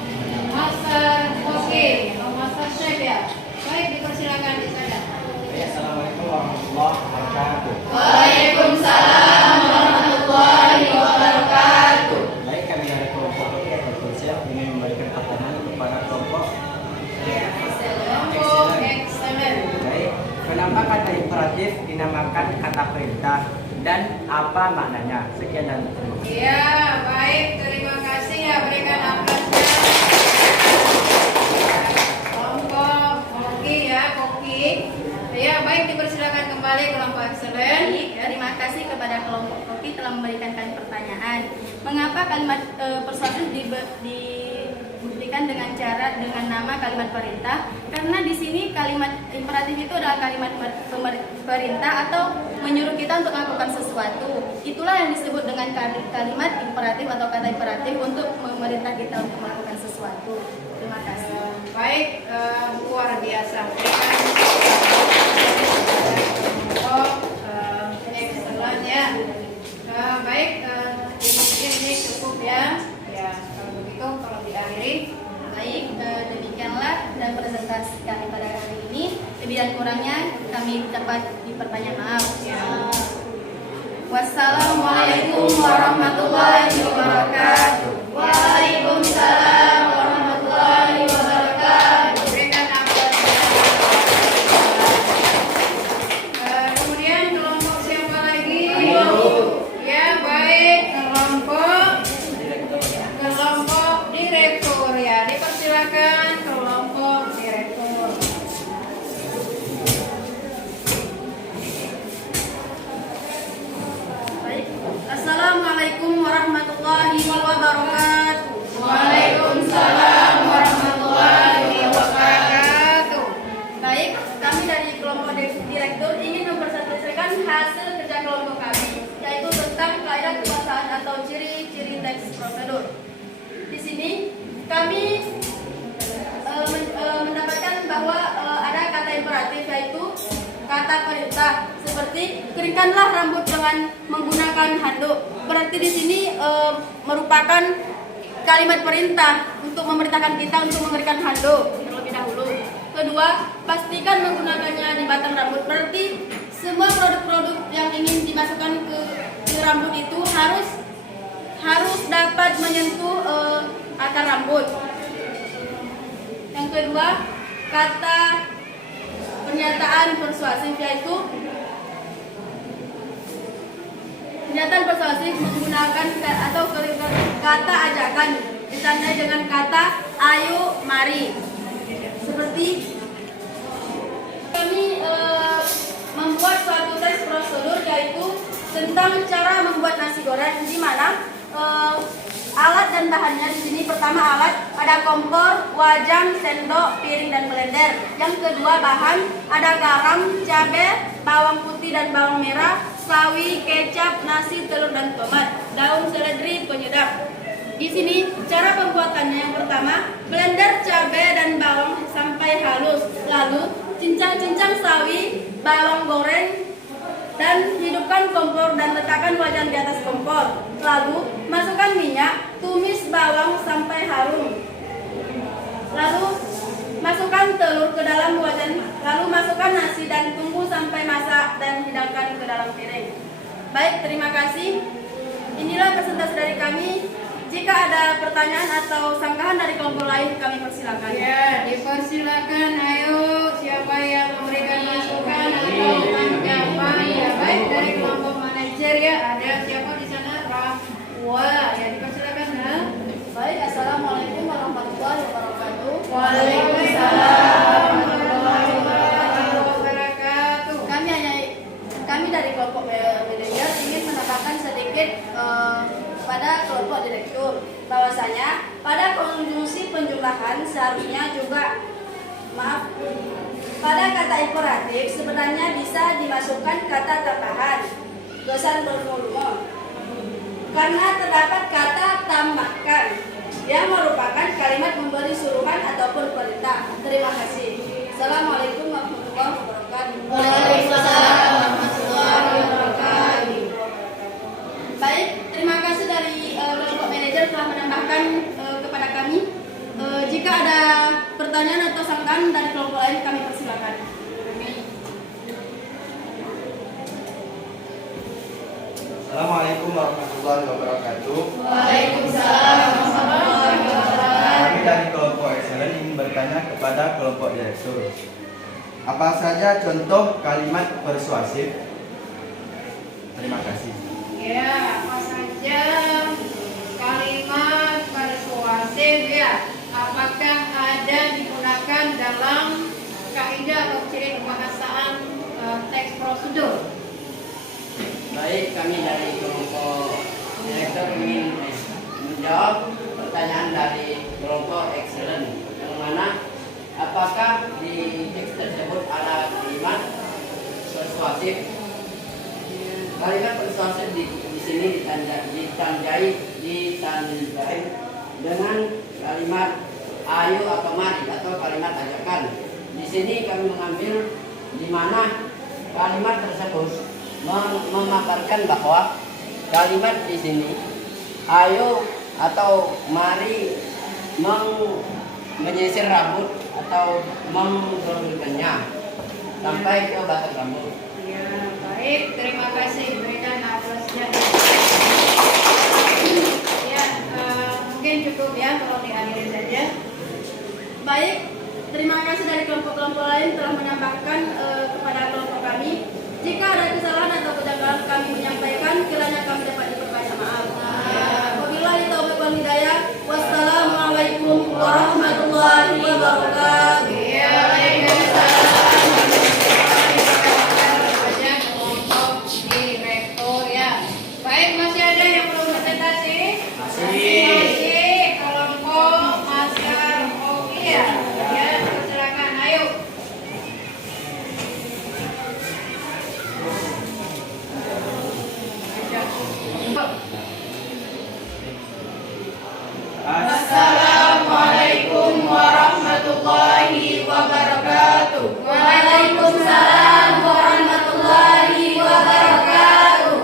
Master Oke atau Master Chef ya. Baik, dipersilakan di sana. Assalamualaikum warahmatullahi wabarakatuh. Waalaikumsalam warahmatullahi wabarakatuh. Baik, kami dari kelompok Oke atau Chef ingin memberikan pertanyaan kepada kelompok Kelompok excellent. Baik, kenapa kata imperatif dinamakan kata perintah dan apa maknanya? Sekian dan terima kasih. Ya, baik, terima kasih ya, berikan aplausnya. Kelompok Koki ya, Koki. Ya, baik, dipersilakan kembali kelompok excellent. Ya, terima kasih kepada kelompok Koki telah memberikan kami pertanyaan. Mengapa kalimat persuasif dibuktikan dengan nama kalimat perintah? Karena di sini kalimat imperatif itu adalah kalimat perintah atau menyuruh kita untuk melakukan sesuatu. Itulah yang disebut dengan kalimat imperatif atau kata imperatif untuk memerintah kita untuk melakukan sesuatu. Terima kasih. Baik, luar biasa. Excellent ya. Baik, mungkin ini cukup ya. Ya, kalau begitu kalau diakhiri. Baik, demikianlah dan presentasi kami pada hari ini. Lebih dan kurangnya kami dapat diperbanyak maaf. Wassalamualaikum warahmatullahi wabarakatuh. Waalaikumsalam warahmatullahi wabarakatuh. Berikan aplaus. Kemudian kelompok siapa lagi? Ya baik, kelompok direktur ya. Dipersilakan kelompok direktur. Baik. Assalamualaikum warahmatullahi wabarakatuh. Waalaikumsalam warahmatullahi wabarakatuh. Baik, kami dari kelompok direktur ingin mempresentasikan hasil kerja kelompok kami, yaitu tentang kaidah kebahasaan atau ciri-ciri teks prosedur. Di sini kami mendapatkan bahwa ada kata imperatif, yaitu kata perintah, seperti keringkanlah rambut dengan menggunakan handuk. Berarti di sini merupakan kalimat perintah untuk memerintahkan kita untuk memberikan handuk terlebih dahulu. Kedua, pastikan menggunakannya di batang rambut. Berarti semua produk-produk yang ingin dimasukkan ke rambut itu harus dapat menyentuh akar rambut. Yang kedua, kata pernyataan persuasif, yaitu pernyataan persuasif menggunakan atau kata ajakan ditandai dengan kata ayo, mari. Seperti kami membuat suatu teks prosedur, yaitu tentang cara membuat nasi goreng, di mana alat dan bahannya di sini. Pertama alat ada kompor, wajan, sendok, piring dan blender. Yang kedua bahan ada garam, cabai, bawang putih dan bawang merah, sawi, kecap, nasi, telur dan tomat, daun seledri penyedap. Di sini cara pembuatannya yang pertama blender cabai dan bawang sampai halus, lalu cincang-cincang sawi, bawang goreng dan hidupkan kompor dan letakkan wajan di atas kompor. Lalu masukkan minyak, tumis bawang sampai harum. Lalu masukkan telur ke dalam wajan, lalu masukkan nasi dan tunggu sampai masak dan hidangkan ke dalam piring. Baik, terima kasih. Inilah presentasi dari kami. Jika ada pertanyaan atau sanggahan dari kelompok lain, kami persilakan. Ya, dipersilakan. Ayo, siapa yang memberikan masukan atau tanggapan? Ya, baik dari kelompok manajer ya. Ada siapa di sana? Rahwa. Ya, dipersilakan. Ha? Baik, assalamualaikum warahmatullahi wabarakatuh. Waalaikumsalam warahmatullahi wabarakatuh. Kami dari kelompok manajer ingin menambahkan sedikit pada kelompok direktur, bahwasanya pada konjungsi penjumlahan seharusnya juga pada kata imperatif sebenarnya bisa dimasukkan kata tambahan dosan bervolume karena terdapat kata tambahkan yang merupakan kalimat memberi suruhan ataupun perintah. Terima kasih. Assalamualaikum warahmatullahi wabarakatuh. Waalaikumsalam warahmatullahi wabarakatuh. Baik, terima kasih dari kelompok manajer telah menambahkan kepada kami. Jika ada pertanyaan atau sanggahan dari kelompok lain, kami persilakan. Assalamualaikum warahmatullahi wabarakatuh. Waalaikumsalam warahmatullahi wabarakatuh. Kami dari kelompok Excellent ingin bertanya kepada kelompok direktur. Apa saja contoh kalimat persuasif? Terima kasih. Ya, apa saja kalimat persuasif ya? Apakah ada digunakan dalam kaidah atau ciri kebahasaan teks prosedur? Baik, kami dari kelompok direktur ingin menjawab pertanyaan dari kelompok Excellent, yang mana apakah di teks tersebut ada kalimat persuasif? Kalimat persuasif di sini ditandai dengan kalimat ayo atau mari atau kalimat ajakan. Di sini kami mengambil di mana kalimat tersebut memaparkan bahwa kalimat di sini ayo atau mari menyisir rambut atau membersihkannya sampai ke batang rambut. Ya, baik, terima kasih. Berikan aplausnya. Ya, mungkin cukup ya kalau dihadiri saja. Baik, terima kasih dari kelompok-kelompok lain telah menambahkan kepada kelompok kami. Jika ada kesalahan atau kejanggalan kami menyampaikan, kiranya kami dapat diperbanyak maaf. Wabillahi taufiq wal hidayah. Wassalamualaikum warahmatullahi wabarakatuh. Baik, masih ada yang belum presentasi? Masih. Kelompok Masker Oki ya. Ya, silakan. Ayo. Assalamualaikum warahmatullahi wabarakatuh. Waalaikumsalam warahmatullahi wabarakatuh.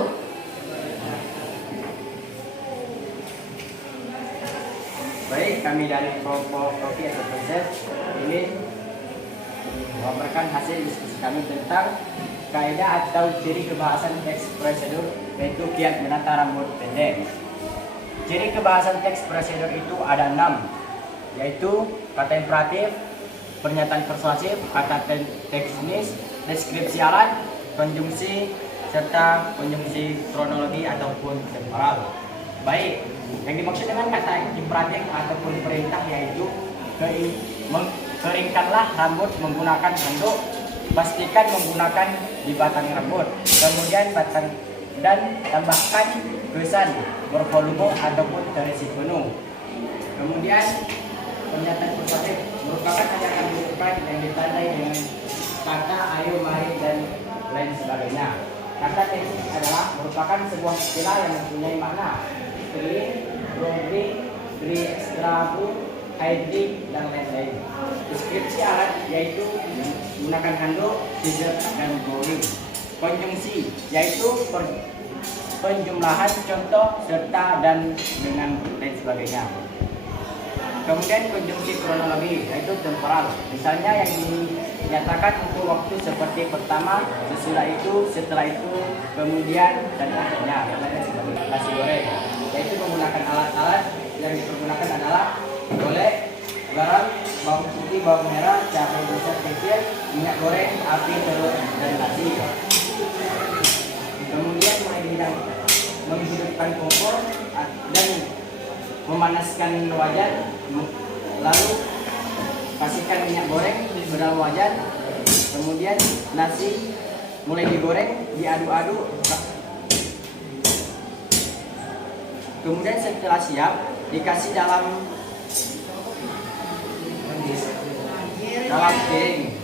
Baik, kami dari kelompok Kopi atau proses ini memaparkan hasil diskusi kami tentang kaidah atau ciri kebahasan teks prosedur, yaitu kiat menata rambut pendek. Ciri kebahasan teks prosedur itu ada 6, yaitu kata imperatif, pernyataan persuasif, kata teknis, deskripsi alat, konjungsi, serta konjungsi kronologi ataupun temporal. Baik, yang dimaksud dengan kata imperatif ataupun perintah yaitu keringkanlah rambut menggunakan handuk, pastikan menggunakan di batang rambut, kemudian batang dan tambahkan kesan bervolume ataupun terisi penuh. Kemudian pernyataan persuasif merupakan ajakan kehidupan yang ditandai dengan kata, ayo, mari, dan lain sebagainya. Kata teknis adalah merupakan sebuah istilah yang mempunyai makna string, browing, extrabu, hiding, dan lain-lain. Deskripsi alat yaitu menggunakan handuk, scissor, dan boring. Konjungsi yaitu penjumlahan contoh serta dan dengan lain sebagainya. Kemudian konjungsi kronologi yaitu temporal, misalnya yang dinyatakan untuk waktu seperti pertama, setelah itu, kemudian, dan akhirnya. Nasi goreng yaitu menggunakan alat-alat yang dipergunakan adalah golek, garam, bawang putih, bawang merah, cabai besar kecil, minyak goreng, api, telur, dan nasi. Kemudian menghidupkan kompor dan memanaskan wajan, lalu kasihkan minyak goreng ke dalam wajan, kemudian nasi mulai digoreng, diaduk-aduk, kemudian setelah siap dikasih dalam piring.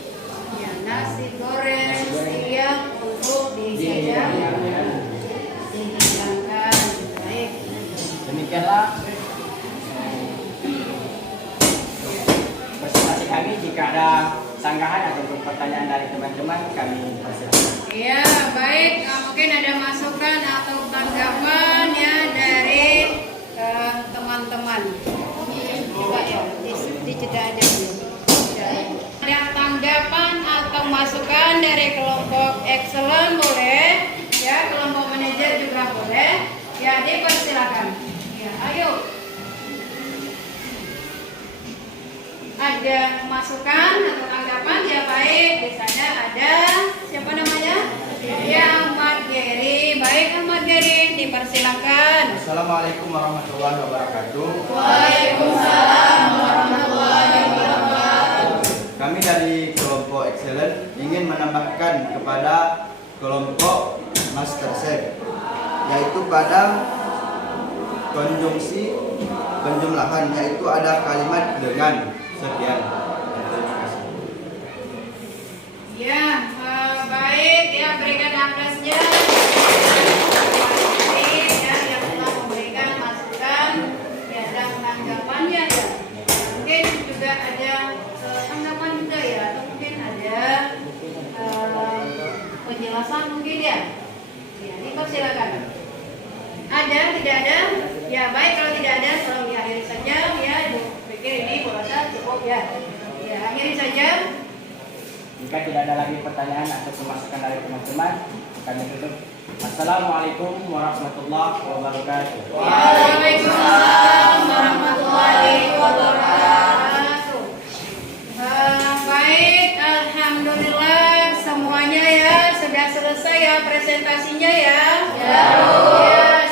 Ya, nasi goreng siap untuk dihidangkan. Baik. Demikianlah presentasi kami. Jika ada sanggahan ataupun pertanyaan dari teman-teman, kami persilakan. Ya, baik. Mungkin ada masukan atau tanggapan ya dari teman-teman. Coba ya, dijeda aja dulu. Ada tanggapan atau masukan dari kelompok excellent boleh, ya kelompok manajer juga boleh. Ya, dipersilakan. Ya, ayo. Ada masukan atau tanggapan? Ya baik, di sana ada siapa namanya? Ya, Ahmad Geri. Baik, Ahmad Geri, dipersilakan. Assalamualaikum warahmatullahi wabarakatuh. Waalaikumsalam warahmatullahi wabarakatuh. Kami dari kelompok Excellent ingin menambahkan kepada kelompok Master Chef, yaitu pada konjungsi penjumlahan, yaitu ada kalimat dengan. Sekian. Terima kasih. Ya, baik ya, berikan aplausnya. Ya, yang telah memberikan masukan ya dan tanggapannya ya. Mungkin juga ada tanggapan juga ya, atau mungkin ada penjelasan mungkin ya. Ya, dipersilakan. Ada, tidak ada? Ya, baik kalau tidak ada, tolong diakhiri saja ya. Pikir ini kurasa cukup ya. Ya, akhiri saja. Jika tidak ada lagi pertanyaan atau masukan dari teman-teman, kami tutup. Assalamualaikum warahmatullahi wabarakatuh. Waalaikumsalam warahmatullahi wabarakatuh. Baik, alhamdulillah semuanya ya sudah selesai ya presentasinya ya. Ya,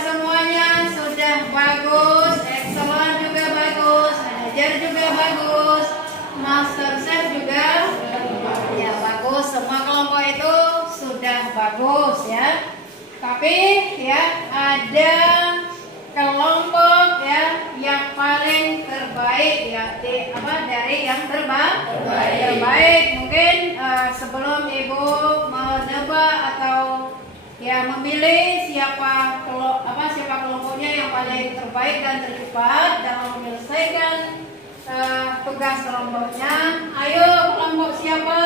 semuanya sudah bagus, excellent juga bagus, manajer juga bagus, master chef juga ya bagus, semua kelompok itu sudah bagus ya. Tapi ya ada kelompok ya yang paling terbaik ya dari yang terbaik. Mungkin sebelum ibu menebak atau ya memilih siapa kelompoknya yang paling terbaik dan tercepat dalam menyelesaikan tugas kelompoknya, ayo kelompok siapa?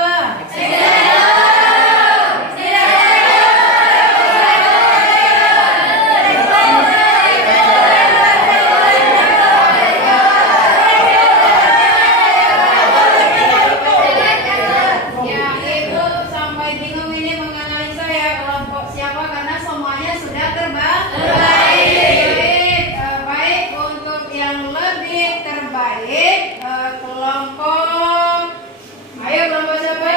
Kelompok, ayo kelompok siapa?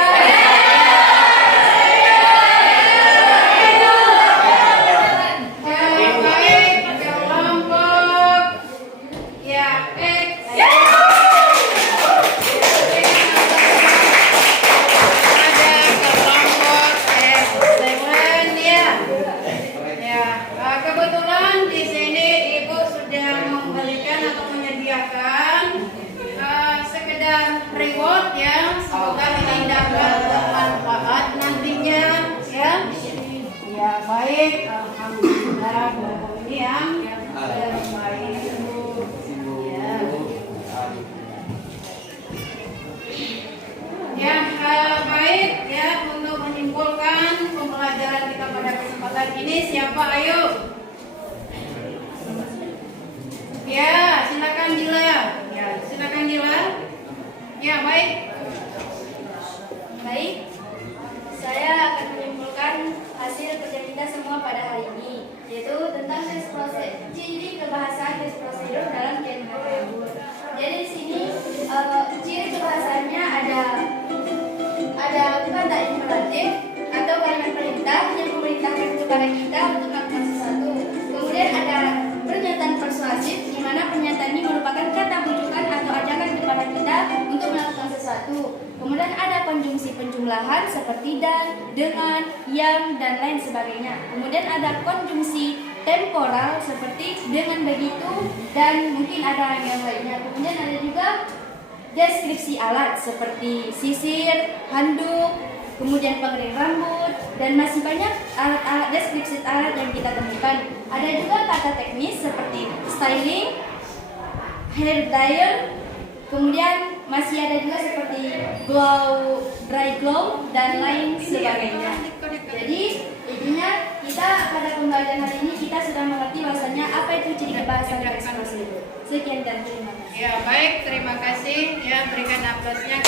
seperti dan, dengan, yang, dan lain sebagainya. Kemudian ada konjungsi temporal seperti dengan begitu dan mungkin ada yang lainnya. Kemudian ada juga deskripsi alat seperti sisir, handuk, kemudian pengering rambut, dan masih banyak alat-alat deskripsi alat yang kita temukan. Ada juga kata teknis seperti styling, hair dryer, kemudian masih ada juga seperti glow, dry glow, dan lain sebagainya. Jadi intinya kita pada pembelajaran hari ini kita sudah mengerti bahwasanya apa itu ciri kebahasaan teks prosedur. Sekian dan terima kasih. Ya, baik, terima kasih. Ya, berikan aplausnya.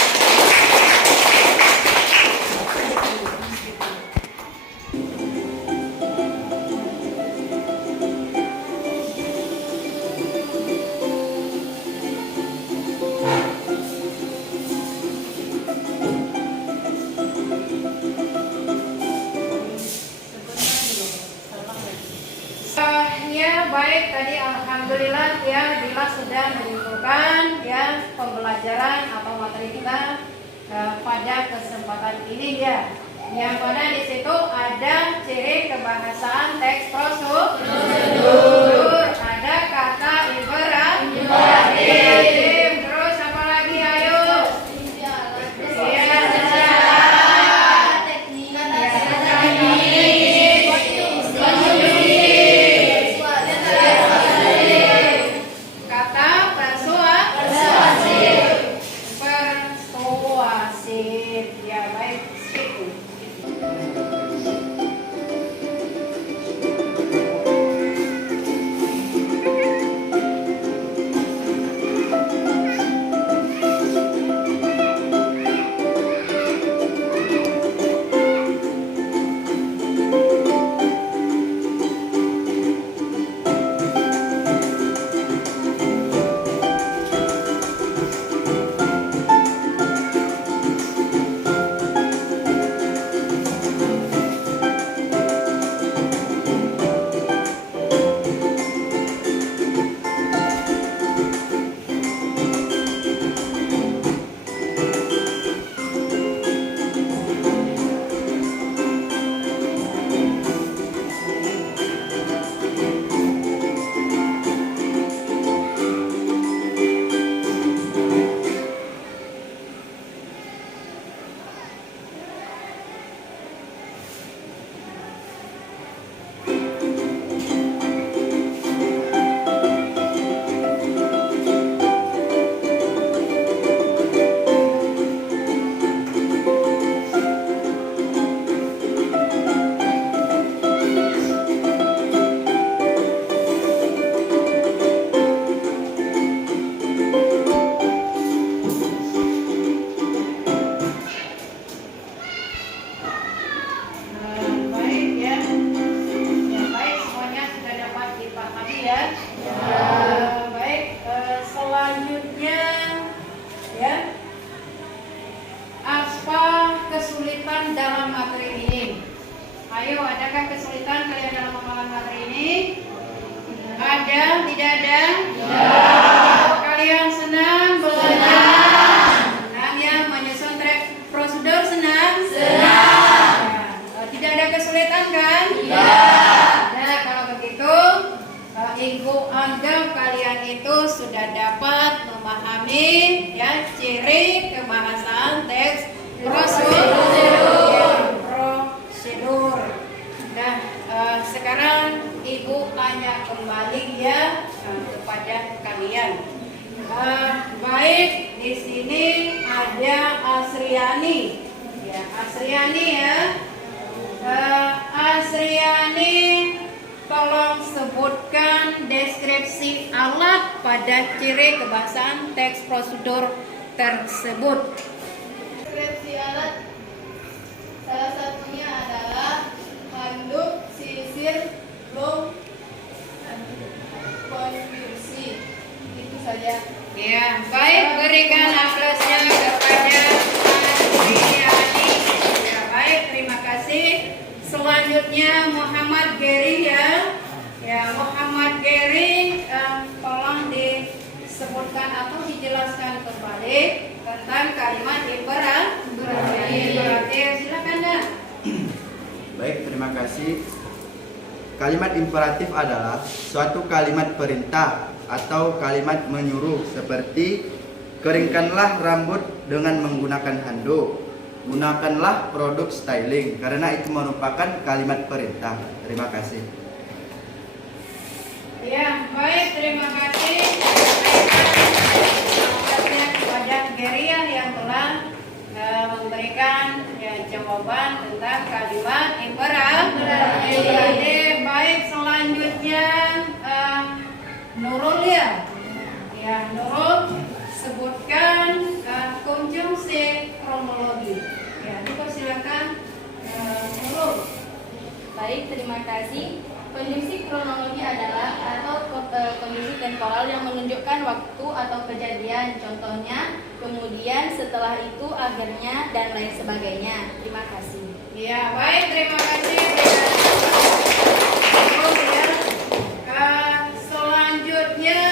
Ya, baik, tadi alhamdulillah ya Bila sudah menyimpulkan ya pembelajaran atau materi kita pada kesempatan ini ya. Yang mana di situ ada ciri kebahasaan teks prosedur, ada kata imperatif, terus apa lagi ayo? Ada? Tidak ada? Ya. Kalian senang belajar? Senang ya, menyusun prosedur senang? Senang. Ya. Tidak ada kesulitan kan? Tidak. Nah, kalau begitu, Ibu anggap kalian itu sudah dapat memahami ya ciri kebahasaan teks prosedur. Nah, sekarang Ibu tanya kembali ya kepada kalian. Baik, di sini ada Asriani. Ya, Asriani ya. Asriani, tolong sebutkan deskripsi alat pada ciri kebahasaan teks prosedur tersebut. Deskripsi alat salah satunya adalah handuk, sisir, glow, konversi. Itu saja. Ya, baik, berikan aplausnya kepada Asriani. Ya, baik, terima kasih. Selanjutnya Muhammad Geri ya. Ya, Muhammad Geri, tolong disebutkan atau dijelaskan kembali tentang kalimat imperatif. Silakan. Baik, terima kasih. Kalimat imperatif adalah suatu kalimat perintah atau kalimat menyuruh seperti keringkanlah rambut dengan menggunakan handuk, gunakanlah produk styling, karena itu merupakan kalimat perintah. Terima kasih. Ya, baik, terima kasih. Baiklah, kepada Geria yang telah memberikan jawaban tentang kalimat imperatif. Baik, selanjutnya Nurul ya. Ya, Nurul sebutkan konjungsi kronologi. Ya, dipersilakan Nurul. Baik, terima kasih. Konjungsi kronologi adalah atau kondisi temporal yang menunjukkan waktu atau kejadian, contohnya kemudian, setelah itu, agarnya, dan lain sebagainya. Terima kasih. Ya, baik, terima kasih. Selanjutnya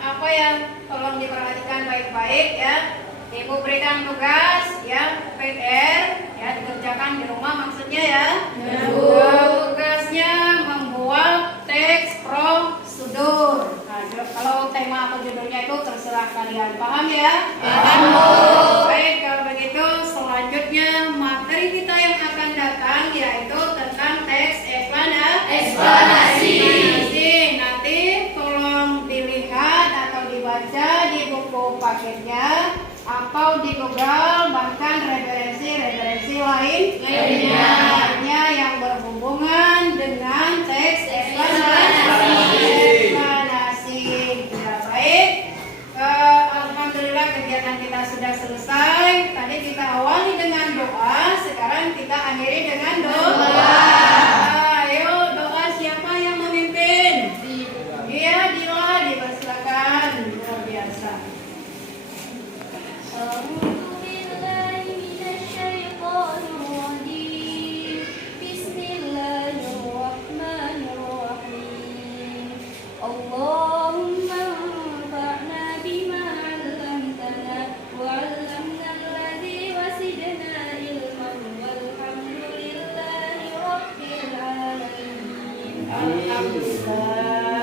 apa yang tolong diperhatikan baik-baik ya. Ibu berikan tugas ya, PR ya, dikerjakan di rumah maksudnya ya. Tugasnya membuat teks prosedur. Nah, kalau tema atau judulnya itu terserah kalian. Paham ya? Paham. Baik, kalau begitu selanjutnya materi kita yang akan datang yaitu tentang teks eksplanasi. Nanti tolong dilihat atau dibaca di buku paketnya atau di Google, bahkan referensi lainnya yang berhubungan dengan teks eksplanasi. Ya, baik. Alhamdulillah kegiatan kita sudah selesai. Tadi kita awali dengan doa, sekarang kita akhiri dengan doa. Ayo doa, siapa yang memimpin? Iya, Dila, dipersilakan. Luar biasa. اللهم انفعنا بما علمتنا وعلمنا الذي وزدنا علما والحمد لله رب العالمين. Alhamdulillah.